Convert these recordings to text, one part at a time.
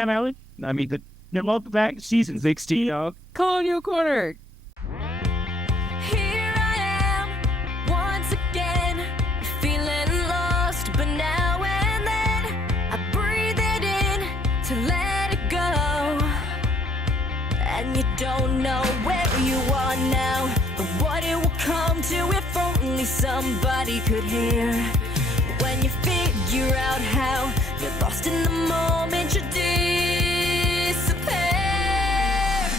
Allen. I mean, the welcome back to season 16 Colonial Corner. Here I am, once again, feeling lost, but now and then I breathe it in to let it go. And you don't know where you are now, but what it will come to if only somebody could hear. When you figure out how you're lost in the moment, you disappear.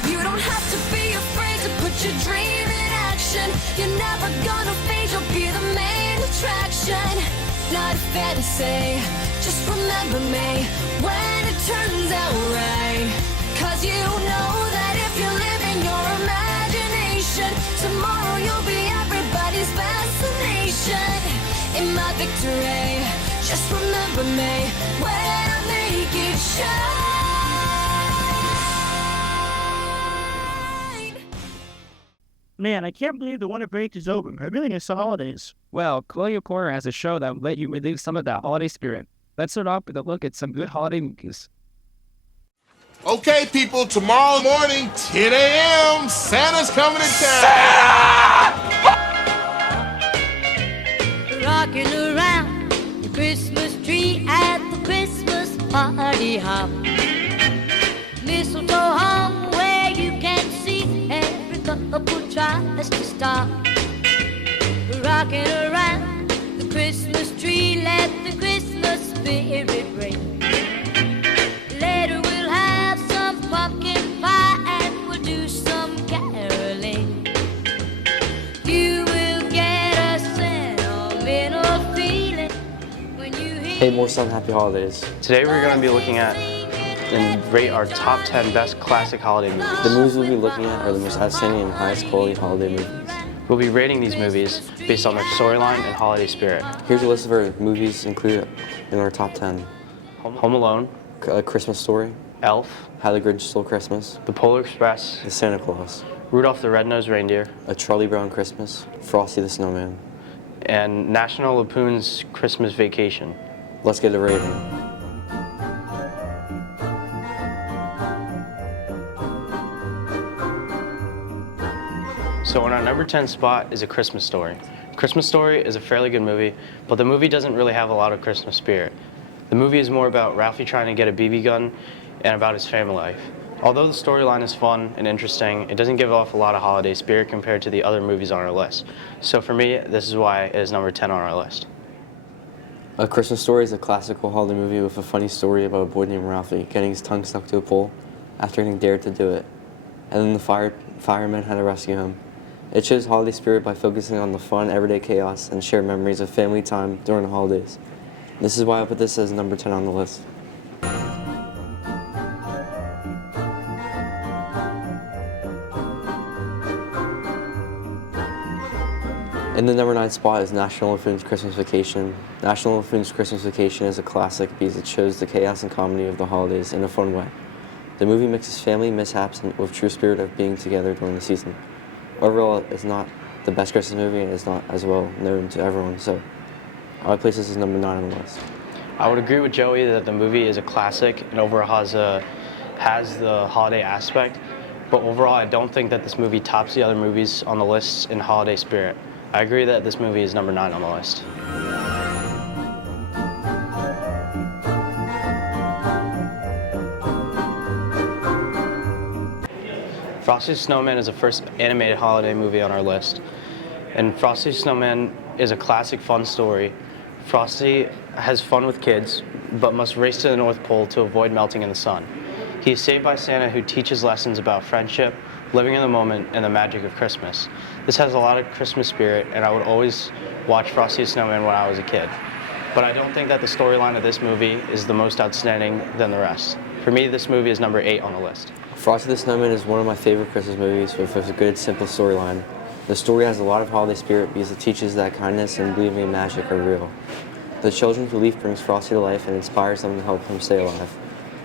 You don't have to be afraid to put your dream in action. You're never gonna fade, you'll be the main attraction. Not a fantasy, just remember me when it turns out right. Cause you know that if you live in your imagination, tomorrow you'll be everybody's fascination. In my victory, just remember me when I make it shine. Man, I can't believe the winter break is over. I really miss the holidays. Well, Colonial Corner has a show that will let you relive some of that holiday spirit. Let's start off with a look at some good holiday movies. Okay, people, tomorrow morning, 10 a.m., Santa's coming to town. Rocking around the Christmas tree at the Christmas party hop. Mistletoe hung where you can see every couple tries to stop. Rocking around the Christmas tree, let the Christmas spirit ring. Later we'll have some pumpkin pie and we'll do some caroling. You will get a sentimental feeling when you hear. Hey, Morristown, happy holidays. Today we're going to be looking at and rate our top 10 best classic holiday movies. The movies we'll be looking at are the most outstanding and highest quality holiday movies. We'll be rating these movies based on their storyline and holiday spirit. Here's a list of our movies included in our top 10. Home Alone, A Christmas Story, Elf, How the Grinch Stole Christmas, The Polar Express, The Santa Claus, Rudolph the Red-Nosed Reindeer, A Charlie Brown Christmas, Frosty the Snowman. and National Lampoon's Christmas Vacation. Let's get a rating. So in our number 10 spot is A Christmas Story. Christmas Story is a fairly good movie, but the movie doesn't really have a lot of Christmas spirit. The movie is more about Ralphie trying to get a BB gun and about his family life. Although the storyline is fun and interesting, it doesn't give off a lot of holiday spirit compared to the other movies on our list. So for me, this is why it is number 10 on our list. A Christmas Story is a classical holiday movie with a funny story about a boy named Ralphie getting his tongue stuck to a pole after getting dared to do it, and then the firemen had to rescue him. It shows holiday spirit by focusing on the fun, everyday chaos and shared memories of family time during the holidays. This is why I put this as number 10 on the list. In the number 9 spot is National Lampoon's Christmas Vacation. National Lampoon's Christmas Vacation is a classic because it shows the chaos and comedy of the holidays in a fun way. The movie mixes family mishaps with true spirit of being together during the season. Overall, it's not the best Christmas movie and it's not as well known to everyone, so I would place this as number 9 on the list. I would agree with Joey that the movie is a classic and overall has the holiday aspect, but overall I don't think that this movie tops the other movies on the list in holiday spirit. I agree that this movie is number 9 on the list. Frosty the Snowman is the first animated holiday movie on our list. And Frosty the Snowman is a classic fun story. Frosty has fun with kids, but must race to the North Pole to avoid melting in the sun. He is saved by Santa, who teaches lessons about friendship, living in the moment, and the magic of Christmas. This has a lot of Christmas spirit, and I would always watch Frosty the Snowman when I was a kid. But I don't think that the storyline of this movie is the most outstanding than the rest. For me, this movie is number 8 on the list. Frosty the Snowman is one of my favorite Christmas movies with a good, simple storyline. The story has a lot of holiday spirit because it teaches that kindness and believing in magic are real. The children's belief brings Frosty to life and inspires them to help him stay alive.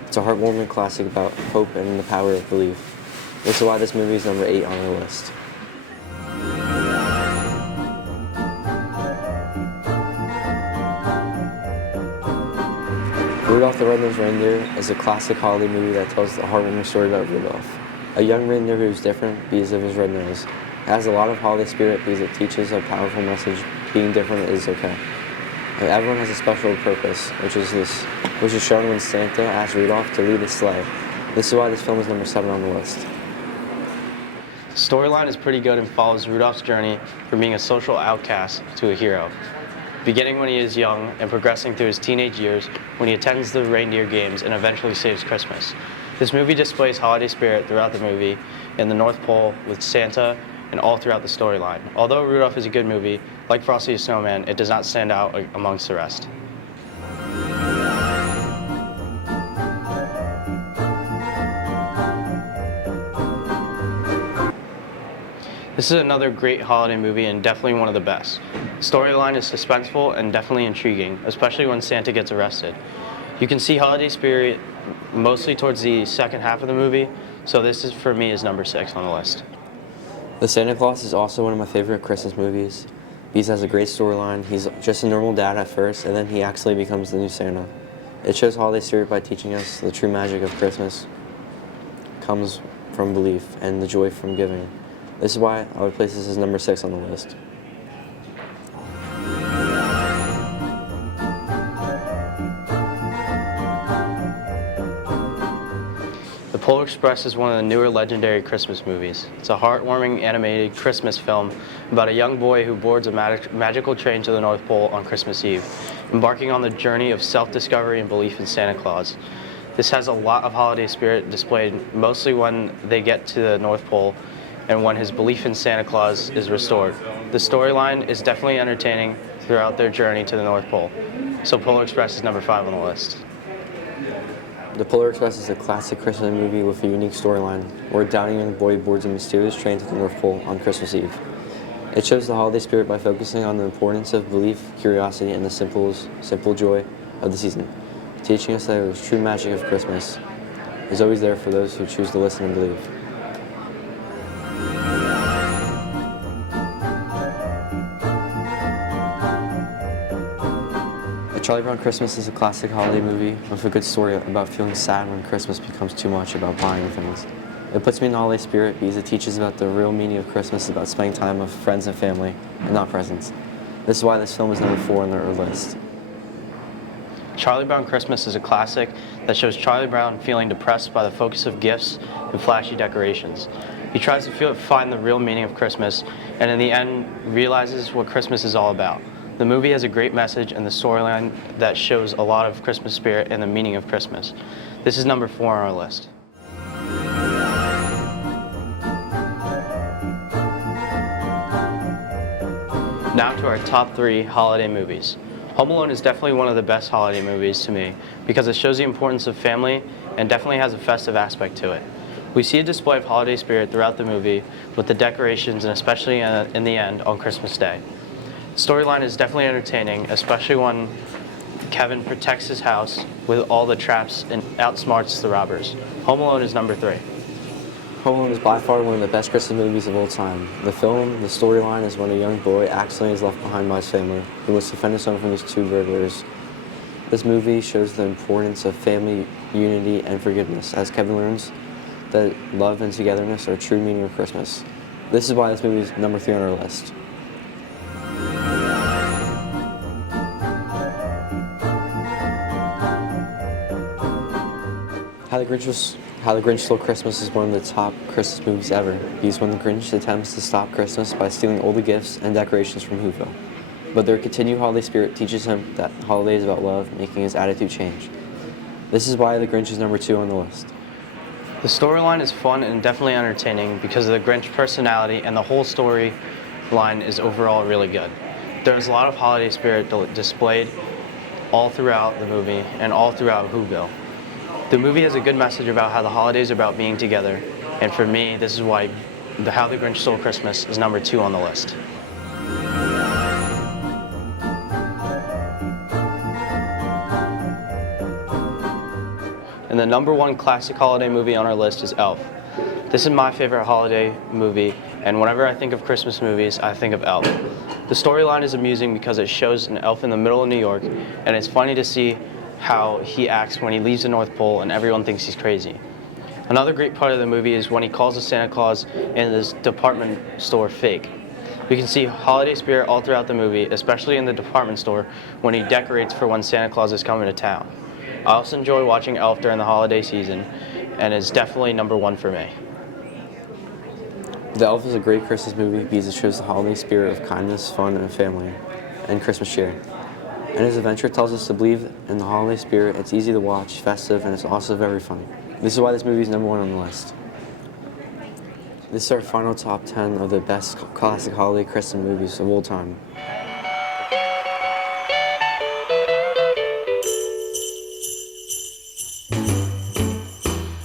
It's a heartwarming classic about hope and the power of belief. This is why this movie is number 8 on the list. Rudolph Rudolph the Red-Nosed Reindeer is a classic holiday movie that tells the heartwarming story about Rudolph, a young reindeer who's different because of his red nose. It has a lot of holiday spirit because it teaches a powerful message: being different is okay. And everyone has a special purpose, which is shown when Santa asks Rudolph to lead his sleigh. This is why this film is number 7 on the list. The storyline is pretty good and follows Rudolph's journey from being a social outcast to a hero, beginning when he is young and progressing through his teenage years when he attends the reindeer games and eventually saves Christmas. This movie displays holiday spirit throughout the movie in the North Pole with Santa and all throughout the storyline. Although Rudolph is a good movie, like Frosty the Snowman, it does not stand out amongst the rest. This is another great holiday movie and definitely one of the best. The storyline is suspenseful and definitely intriguing, especially when Santa gets arrested. You can see holiday spirit mostly towards the second half of the movie, so this is, for me, is number 6 on the list. The Santa Claus is also one of my favorite Christmas movies. He has a great storyline. He's just a normal dad at first, and then he actually becomes the new Santa. It shows holiday spirit by teaching us the true magic of Christmas comes from belief and the joy from giving. This is why I would place this as number 6 on the list. The Polar Express is one of the newer legendary Christmas movies. It's a heartwarming animated Christmas film about a young boy who boards a magical train to the North Pole on Christmas Eve, embarking on the journey of self-discovery and belief in Santa Claus. This has a lot of holiday spirit displayed mostly when they get to the North Pole and when his belief in Santa Claus is restored. The storyline is definitely entertaining throughout their journey to the North Pole. So Polar Express is number 5 on the list. The Polar Express is a classic Christmas movie with a unique storyline, where a doubting young boy boards a mysterious train to the North Pole on Christmas Eve. It shows the holiday spirit by focusing on the importance of belief, curiosity, and the simple joy of the season, teaching us that the true magic of Christmas is always there for those who choose to listen and believe. Charlie Brown Christmas is a classic holiday movie with a good story about feeling sad when Christmas becomes too much about buying things. It puts me in the holiday spirit because it teaches about the real meaning of Christmas, about spending time with friends and family, and not presents. This is why this film is number 4 on our list. Charlie Brown Christmas is a classic that shows Charlie Brown feeling depressed by the focus of gifts and flashy decorations. He tries to find the real meaning of Christmas, and in the end realizes what Christmas is all about. The movie has a great message and the storyline that shows a lot of Christmas spirit and the meaning of Christmas. This is number 4 on our list. Now to our top 3 holiday movies. Home Alone is definitely one of the best holiday movies to me because it shows the importance of family and definitely has a festive aspect to it. We see a display of holiday spirit throughout the movie with the decorations and especially in the end on Christmas Day. The storyline is definitely entertaining, especially when Kevin protects his house with all the traps and outsmarts the robbers. Home Alone is number 3. Home Alone is by far one of the best Christmas movies of all time. The storyline is when a young boy accidentally is left behind by his family, who must defend his home from these 2 burglars. This movie shows the importance of family, unity, and forgiveness, as Kevin learns that love and togetherness are true meaning of Christmas. This is why this movie is number 3 on our list. How the Grinch Stole Christmas is one of the top Christmas movies ever, because when the Grinch attempts to stop Christmas by stealing all the gifts and decorations from Whoville. But their continued holiday spirit teaches him that the holiday is about love, making his attitude change. This is why the Grinch is number 2 on the list. The storyline is fun and definitely entertaining because of the Grinch personality, and the whole storyline is overall really good. There's a lot of holiday spirit displayed all throughout the movie and all throughout Whoville. The movie has a good message about how the holidays are about being together, and for me, this is why How the Grinch Stole Christmas is number 2 on the list. And the number 1 classic holiday movie on our list is Elf. This is my favorite holiday movie, and whenever I think of Christmas movies, I think of Elf. The storyline is amusing because it shows an elf in the middle of New York, and it's funny to see how he acts when he leaves the North Pole and everyone thinks he's crazy. Another great part of the movie is when he calls the Santa Claus in this department store fake. We can see holiday spirit all throughout the movie, especially in the department store when he decorates for when Santa Claus is coming to town. I also enjoy watching Elf during the holiday season, and it's definitely number one for me. The Elf is a great Christmas movie because it shows the holiday spirit of kindness, fun, and family, and Christmas cheer. And his adventure tells us to believe in the holiday spirit. It's easy to watch, festive, and it's also very funny. This is why this movie is number one on the list. This is our final top 10 of the best classic holiday Christmas movies of all time.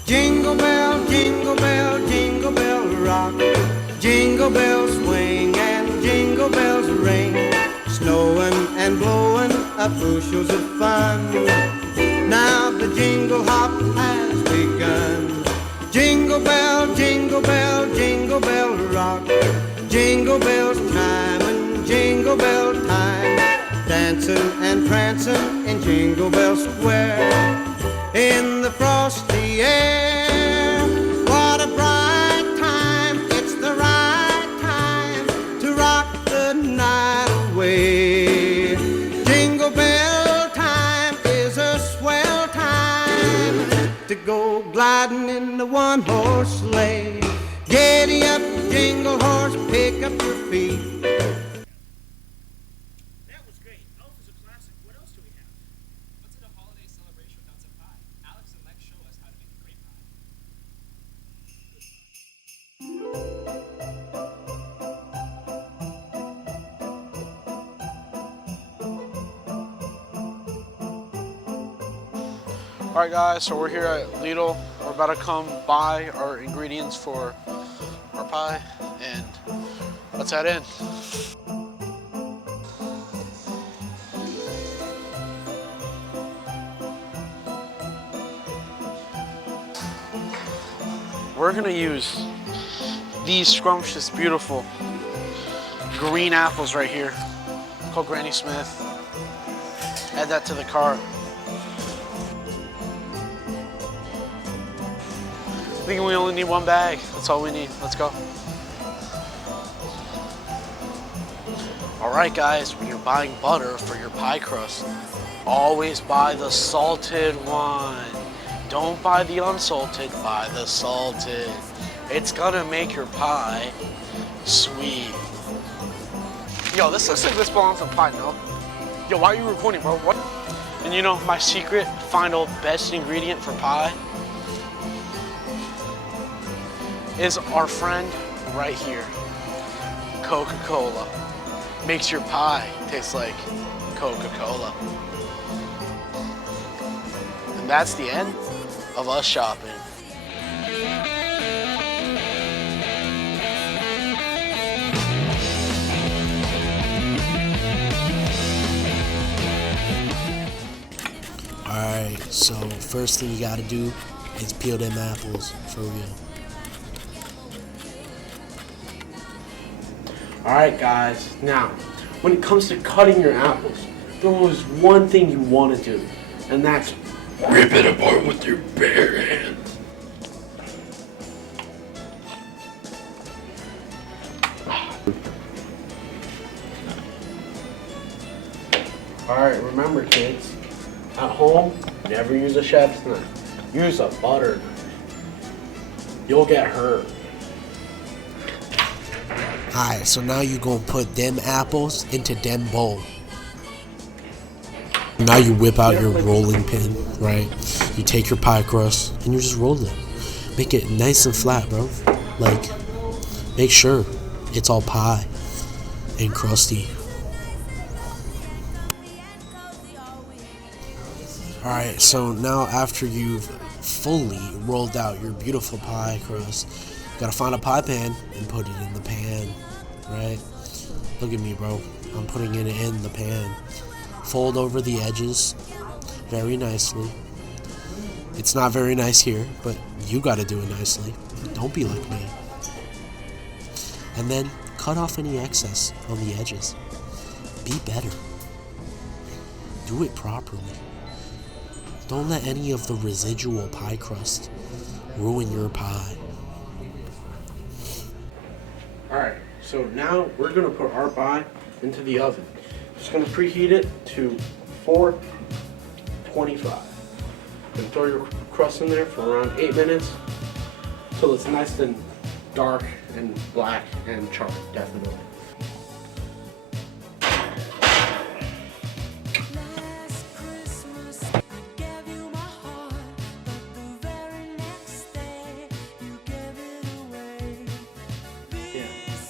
Jingle bell, jingle bell, jingle bell rock. Jingle bells swing and jingle bells ring. Snowing and blowing up bushels of fun. Now the jingle hop has begun. Jingle bell, jingle bell, jingle bell rock. Jingle bells chime and jingle bell time. Dancing and prancing in Jingle Bell Square. In the frosty air, what a bright time. It's the right time to rock the night away. Jingle bell time is a swell time to go gliding in the one-horse sleigh. Giddy up, jingle horse, pick up your feet. That was great. Elf is a classic. What else do we have? What's in a holiday celebration without some pie? Alex and Lex show us how to make a great pie. Alright guys, so we're here at Lidl. We're about to come buy our ingredients for our pie, and let's head in. We're gonna use these scrumptious, beautiful green apples right here, called Granny Smith. Add that to the cart. I think we only need one bag. That's all we need. Let's go. All right, guys, when you're buying butter for your pie crust, always buy the salted one. Don't buy the unsalted, buy the salted. It's gonna make your pie sweet. Yo, this looks like this belongs on pie, no? Yo, why are you recording, bro? What? And you know, my secret, final, best ingredient for pie is our friend right here, Coca-Cola. Makes your pie taste like Coca-Cola. And that's the end of us shopping. Alright, so first thing you gotta do is peel them apples, for real. Alright guys, now, when it comes to cutting your apples, there is one thing you want to do, and that's rip it apart with your bare hands. Alright, remember kids, at home, never use a chef's knife. Use a butter knife. You'll get hurt. Alright, so now you gonna put them apples into them bowl. Now you whip out your rolling pin, right? You take your pie crust and you just roll it. Make it nice and flat, bro. Like, make sure it's all pie and crusty. Alright, so now after you've fully rolled out your beautiful pie crust, you gotta find a pie pan and put it in the pan, right? Look at me, bro. I'm putting it in the pan. Fold over the edges very nicely. It's not very nice here, but you gotta do it nicely. Don't be like me. And then cut off any excess on the edges. Be better. Do it properly. Don't let any of the residual pie crust ruin your pie. Alright, so now we're going to put our pie into the oven. Just going to preheat it to 425. And throw your crust in there for around 8 minutes till it's nice and dark and black and charred, definitely.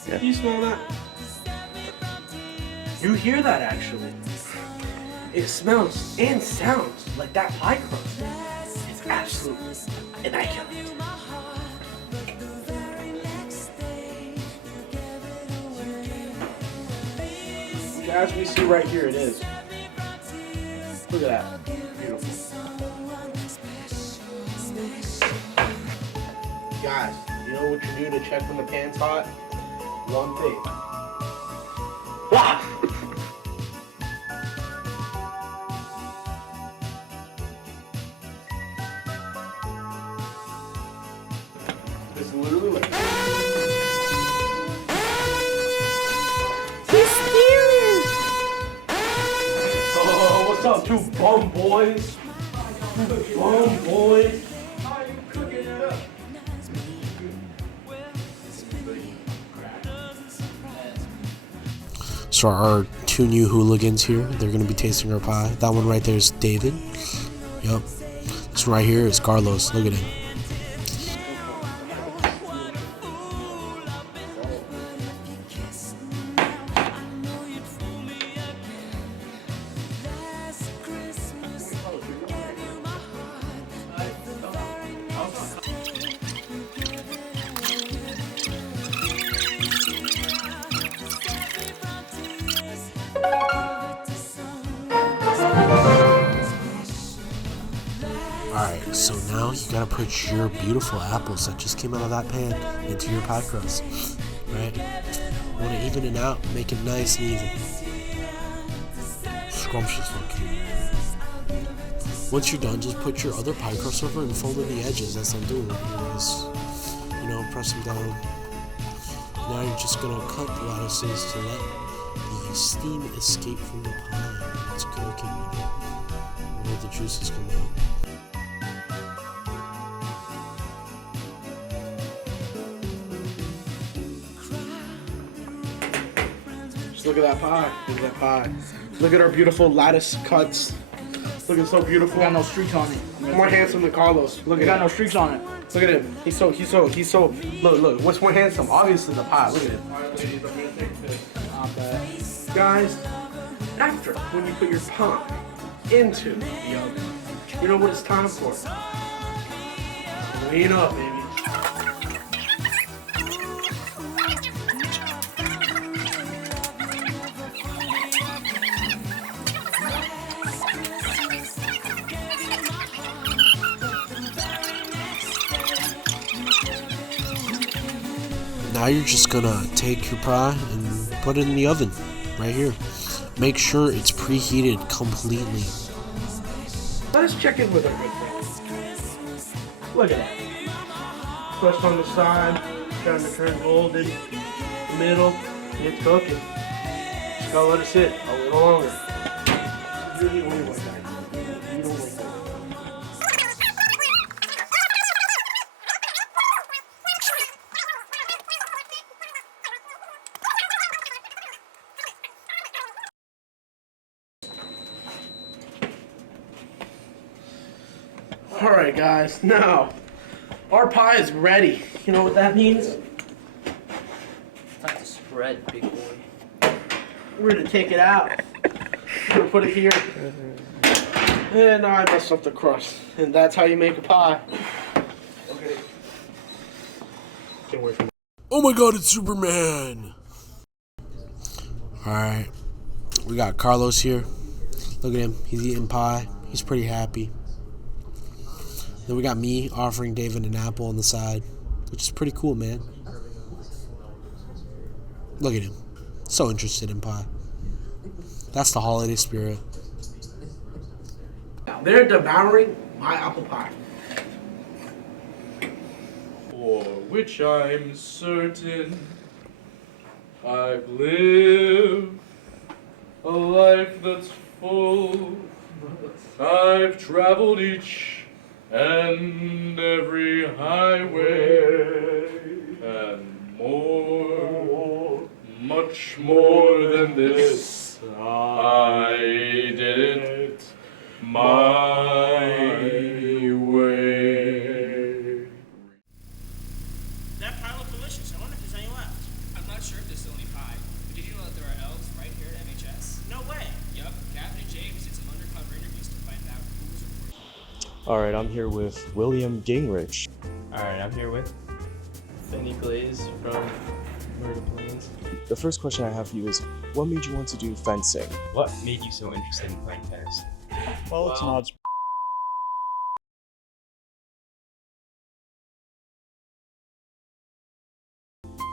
Yeah. You smell that? You hear that actually? It smells and sounds like that pie crust. It's absolutely immaculate. As we see right here, it is. Look at that. Beautiful. Guys, you know what you do to check when the pan's hot? One thing. Wow! It's literally like... Oh, what's up, two bum boys? Bum boys. So our two new hooligans here, they're going to be tasting our pie. That one right there is David. Yep. This one right here is Carlos. Look at him. Alright, so now you gotta put your beautiful apples that just came out of that pan into your pie crust. Right? You wanna even it out, make it nice and even. Scrumptious looking. Once you're done, just put your other pie crust over and fold in the edges. That's what I'm doing. Just, press them down. Now you're just gonna cut the lettuces to let the steam escape from the pie. It's cooking, let the juices come out. Just look at that pie. Look at that pie. Look at our beautiful lattice cuts. Looking so beautiful. Got no streaks on it. More handsome than Carlos. Look at got no streaks on it. Look at him. He's so. Look. What's more handsome? Obviously the pie. Look at him. Guys, after when you put your pie into the oven, you know what it's time for? Clean up, baby. Now you're just gonna take your pie and put it in the oven, right here. Make sure it's preheated completely. Let's check in with our good friends. Look at that. Crust on the side, starting to turn golden. Middle, and it's cooking. Just gotta let it sit a little longer. You don't want like that. You don't like that. Alright guys, now our pie is ready. You know what that means? It's time to spread, big boy. We're gonna take it out. We're gonna put it here. And now I messed up the crust. And that's how you make a pie. Okay. Can't wait for Oh my god, it's Superman! Alright. We got Carlos here. Look at him. He's eating pie. He's pretty happy. Then we got me offering David an apple on the side, which is pretty cool, man. Look at him. So interested in pie. That's the holiday spirit. They're devouring my apple pie. For which I'm certain I've lived a life that's full. I've traveled each and every highway and more, much more than this. I did it my way. That pie looked delicious. I wonder if there's any left. I'm not sure if there's still any pie, but did you know that there are elves right here at MHS? No way. Yup, Captain James did some undercover interviews to find out who was reporting. Alright, I'm here with William Gingrich. Alright, I'm here with Benny Glaze from Murder Plains. The first question I have for you is, what made you want to do fencing? What made you so interested in playing tennis? Well, it's not.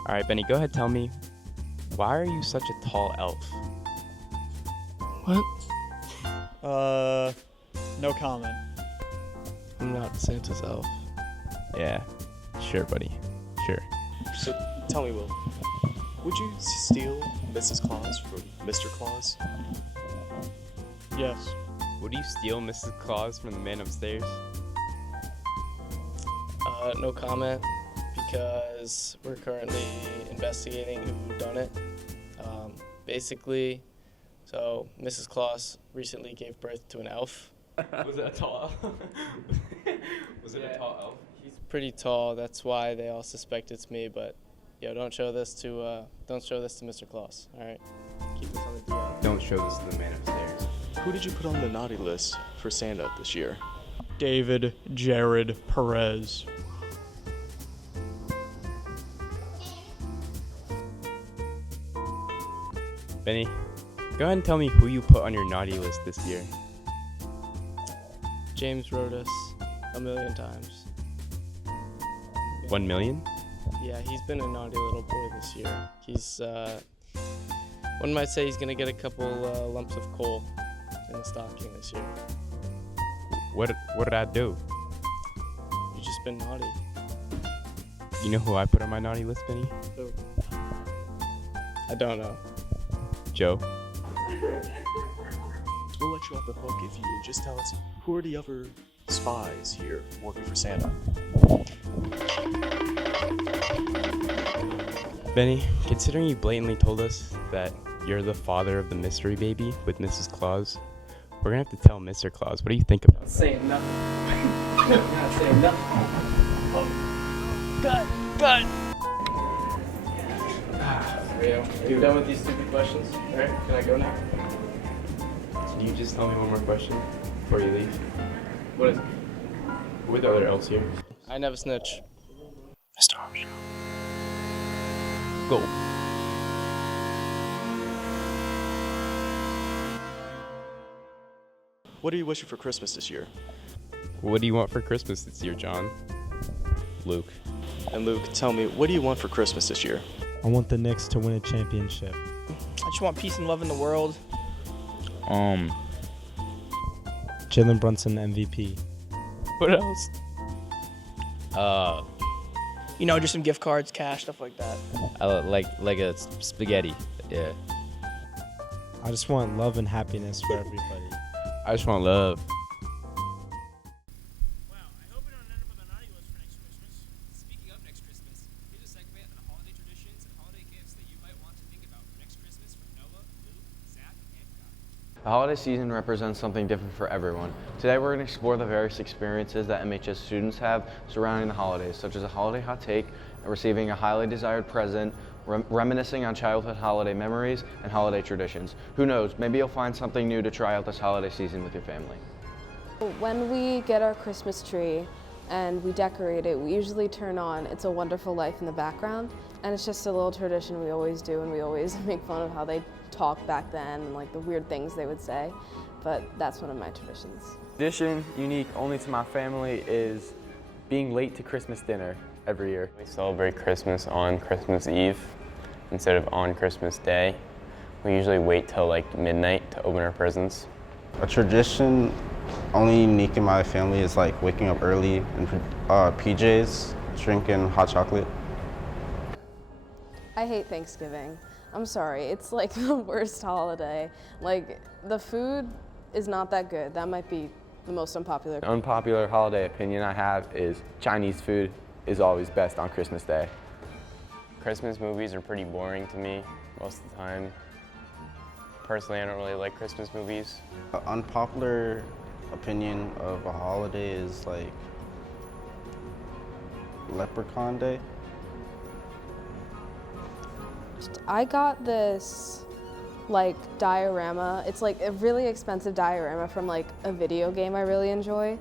Alright, Benny, go ahead, tell me, why are you such a tall elf? What? No comment. I'm not Santa's elf. Yeah, sure, buddy. Sure. So, tell me, Will, would you steal Mrs. Claus from Mr. Claus? Yes. Would you steal Mrs. Claus from the man upstairs? No comment, because we're currently investigating who done it. Basically, so Mrs. Claus recently gave birth to an elf. Was it a tall elf? Was it a tall elf? He's pretty tall. That's why they all suspect it's me. But yo, don't show this to Mr. Claus. All right, keep this on the DL. Don't show this to the man upstairs. Who did you put on the naughty list for Santa this year? David Jared Perez. Benny, go ahead and tell me who you put on your naughty list this year. James wrote us 1,000,000 times. 1 million? Yeah, he's been a naughty little boy this year. He's, one might say he's gonna get a couple lumps of coal in the stocking this year. What did I do? You've just been naughty. You know who I put on my naughty list, Benny? Who? I don't know. Joe. We'll let you off the hook if you just tell us who are the other spies here working for Santa. Benny, considering you blatantly told us that you're the father of the mystery baby with Mrs. Claus, we're gonna have to tell Mr. Claus. What do you think about it? Saying nothing. I'm not saying nothing. Cut! Are you done with these stupid questions? Alright, can I go now? Can you just tell me one more question before you leave? What is it? Who are the other elves here? I never snitch. Mr. Armstrong. Go. What are you wishing for Christmas this year? What do you want for Christmas this year, John? Luke. And Luke, tell me, what do you want for Christmas this year? I want the Knicks to win a championship. I just want peace and love in the world. Jalen Brunson MVP. What else? You know, just some gift cards, cash, stuff like that. Like a spaghetti. Yeah. I just want love and happiness for everybody. I just want love. Speaking of next Christmas, here's a segment on holiday traditions and holiday gifts that you might want to think about for next Christmas from Noah, Luke, Zach, and Kyle. The holiday season represents something different for everyone. Today we're going to explore the various experiences that MHS students have surrounding the holidays, such as a holiday hot take, receiving a highly desired present, reminiscing on childhood holiday memories, and holiday traditions. Who knows, maybe you'll find something new to try out this holiday season with your family. When we get our Christmas tree and we decorate it, we usually turn on It's a Wonderful Life in the background, and it's just a little tradition we always do, and we always make fun of how they talked back then and like the weird things they would say, but that's one of my traditions. Tradition unique only to my family is being late to Christmas dinner every year. We celebrate Christmas on Christmas Eve instead of on Christmas Day. We usually wait till like midnight to open our presents. A tradition Only unique in my family is like waking up early in PJs, drinking hot chocolate. I hate Thanksgiving. I'm sorry, it's like the worst holiday. Like, the food is not that good. That might be the most unpopular. The unpopular holiday opinion I have is Chinese food is always best on Christmas Day. Christmas movies are pretty boring to me most of the time. Personally, I don't really like Christmas movies. An unpopular opinion of a holiday is like Leprechaun Day. I got this like diorama. It's like a really expensive diorama from like a video game I really enjoy.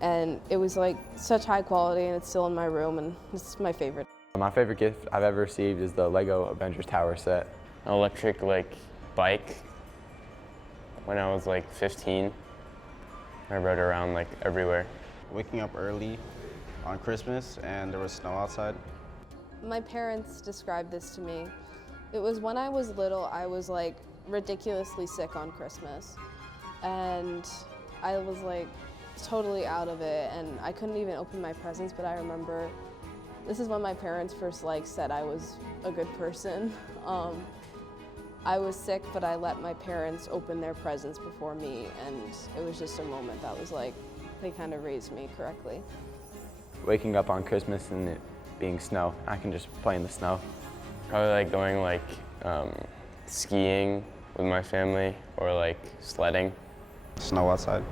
And it was like such high quality and it's still in my room and it's my favorite. My favorite gift I've ever received is the Lego Avengers Tower set. An electric bike when I was 15. I rode around everywhere. Waking up early on Christmas and there was snow outside. My parents described this to me. It was when I was little, I was ridiculously sick on Christmas. And I was totally out of it and I couldn't even open my presents, but I remember this is when my parents first said I was a good person. I was sick, but I let my parents open their presents before me, and it was just a moment that was they kind of raised me correctly. Waking up on Christmas and it being snow, I can just play in the snow. Probably going skiing with my family or sledding. Snow outside.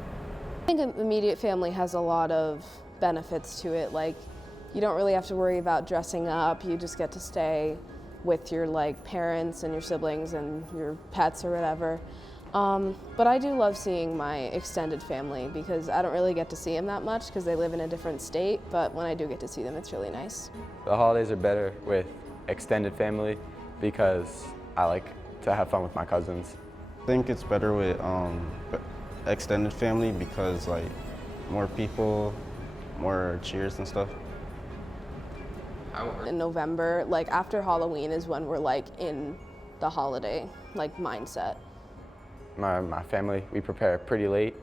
I think immediate family has a lot of benefits to it. You don't really have to worry about dressing up. You just get to stay with your parents and your siblings and your pets or whatever. But I do love seeing my extended family because I don't really get to see them that much because they live in a different state, but when I do get to see them, it's really nice. The holidays are better with extended family because I like to have fun with my cousins. I think it's better with extended family because more people, more cheers and stuff. In November, after Halloween is when we're in the holiday mindset. My family, we prepare pretty late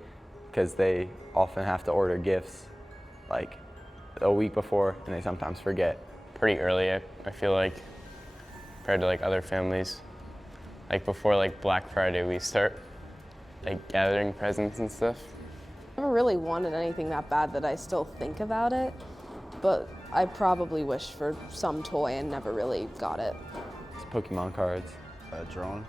because they often have to order gifts a week before and they sometimes forget. Pretty early, I feel compared to other families. Before Black Friday, we start gathering presents and stuff. I never really wanted anything that bad that I still think about it, but I probably wished for some toy and never really got it. It's Pokemon cards. A drone.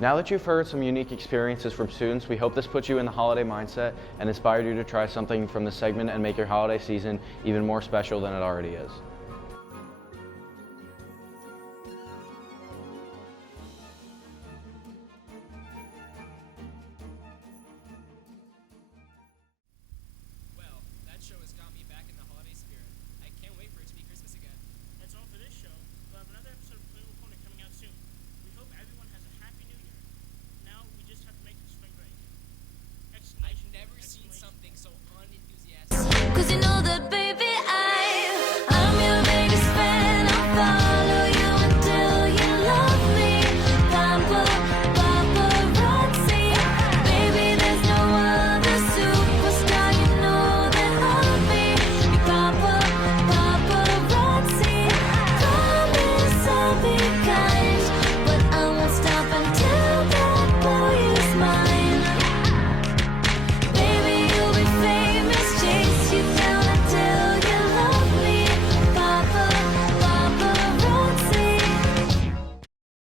Now that you've heard some unique experiences from students, we hope this puts you in the holiday mindset and inspired you to try something from this segment and make your holiday season even more special than it already is.